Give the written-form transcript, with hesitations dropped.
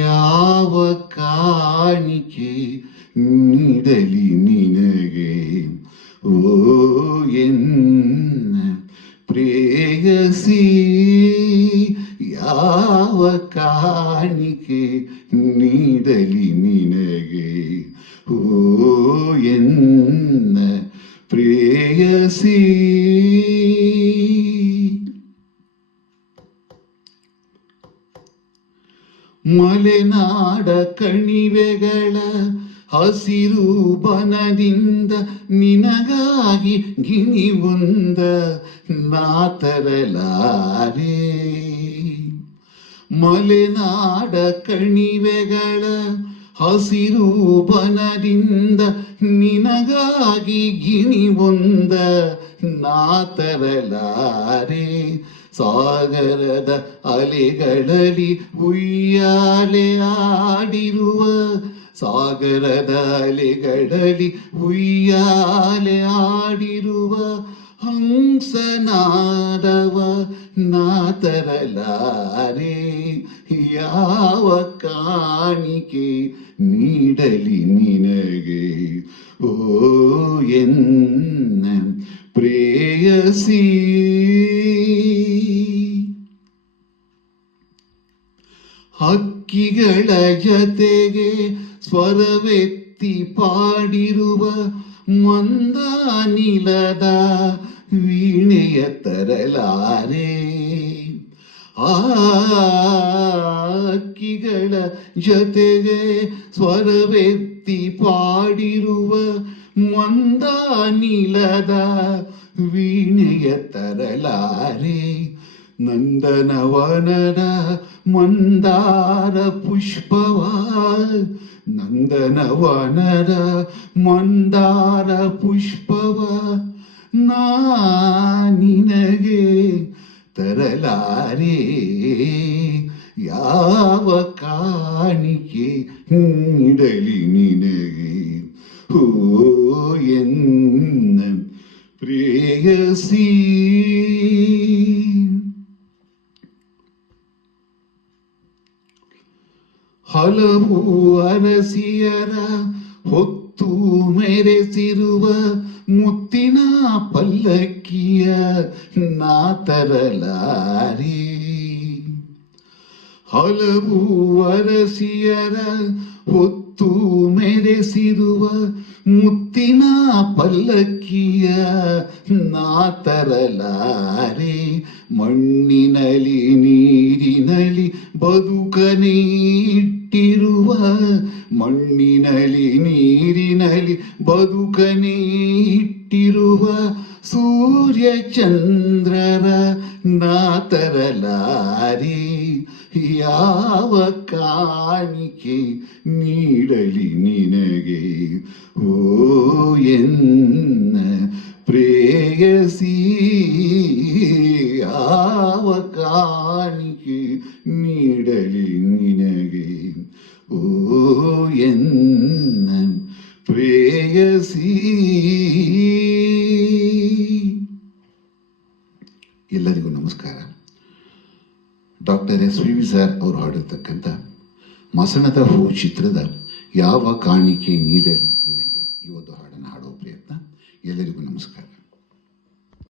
ಯಾವ ಕಾಣಿಕೆ ನೀಡಲಿ ನಿನಗೆ ಓ ಎನ್ನ ಪ್ರೇಯಸಿ, ಯಾವ ಕಾಣಿಕೆ ನೀಡಲಿ ನಿನಗೆ ಓ ಎನ್ನ ಪ್ರೇಯಸಿ. ಮಲೆನಾಡ ಕಣಿವೆಗಳ ಹಸಿರು ಬನದಿಂದ ನಿನಗಾಗಿ ಗಿಣಿಯೊಂದ ನಾ ತರಲಾರೆ. ಮಲೆನಾಡ ಕಣಿವೆಗಳ ಹಸಿರು ಬನದಿಂದ ನಿನಗಾಗಿ ಗಿಣಿಯೊಂದ ನಾ ತರಲಾರೆ. ಸಾಗರದ ಅಲೆಗಳಲ್ಲಿ ಉಯ್ಯಾಲೆ ಆಡಿರುವ, ಸಾಗರದ ಅಲೆಗಳಲ್ಲಿ ಉಯ್ಯಾಲೆ ಆಡಿರುವ ಹಂಸನಾದವ ನಾ ತರಲಾರೆ. ಯಾವ ಕಾಣಿಕೆ ನೀಡಲಿ ನಿನಗೆ ಓ ಎನ್ನ ಪ್ರೇಯಸಿ. ಹಕ್ಕಿಗಳ ಜತೆಗೆ ಸ್ವರವೆತ್ತಿ ಪಾಡಿರುವ ಮಂದಾನಿಲದ ವೀಣೆಯ ತರಲಾರೆ. ಹಕ್ಕಿಗಳ ಜತೆಗೆ ಸ್ವರವೆತ್ತಿ ಪಾಡಿರುವ ಮಂದಾನಿಲದ ವೀಣೆಯ ತರಲಾರೆ. ನಂದನವನದ ಮಂದಾರ ಪುಷ್ಪವ, ನಂದನವನದ ಮಂದಾರ ಪುಷ್ಪವ ನಾ ನಿನಗೆ ತರಲಾರೆ. ಯಾವ ಕಾಣಿಕೆ ನೀಡಲಿ ನಿನಗೆ ಓ ಎನ್ನ ಪ್ರೇಯಸಿ. ಹಲವು ಅರಸಿಯರ ಹೊತ್ತು ಮೆರೆಸಿರುವ ಮುತ್ತಿನ ಪಲ್ಲಕ್ಕಿಯ ನಾ ತರಲಾರೆ. ಹಲವು ಅರಸಿಯರ ಹೊತ್ತು ಮೆರೆಸಿರುವ ಮುತ್ತಿನ ಪಲ್ಲಕ್ಕಿಯ ನಾ ತರಲಾರೆ. ಮಣ್ಣಿನಲಿ ನೀರಿನಲಿ ಬದುಕನೇ ಇಟ್ಟಿರುವ, ಮಣ್ಣಿನಲಿ ನೀರಿನಲಿ ಬದುಕನೇ ಇಟ್ಟಿರುವ ಸೂರ್ಯ ಚಂದ್ರರ ನಾ ತರಲಾರೆ. ಯಾವ ಕಾಣಿಕೆ ನೀಡಲಿ ನಿನಗೆ ಓ ಎನ್ನ ಪ್ರೇಯಸಿ. ಯಾವ ಕಾಣಿಕೆ ನೀಡಲಿ ನಿನಗೆ ಓ ಎನ್ನ ಪ್ರೇಯಸಿ. ಎಲ್ಲರಿಗೂ ನಮಸ್ಕಾರ. Doctor S V V sir ಅವರು ಹಾಡಿರ್ತಕ್ಕಂಥ ಮಸಣದ ಹೂ ಚಿತ್ರದ ಯಾವ ಕಾಣಿಕೆ ನೀಡಲಿ ನಿನಗೆ ಈ ಒಂದು ಹಾಡನ್ನು ಹಾಡುವ ಪ್ರಯತ್ನ. ಎಲ್ಲರಿಗೂ ನಮಸ್ಕಾರ.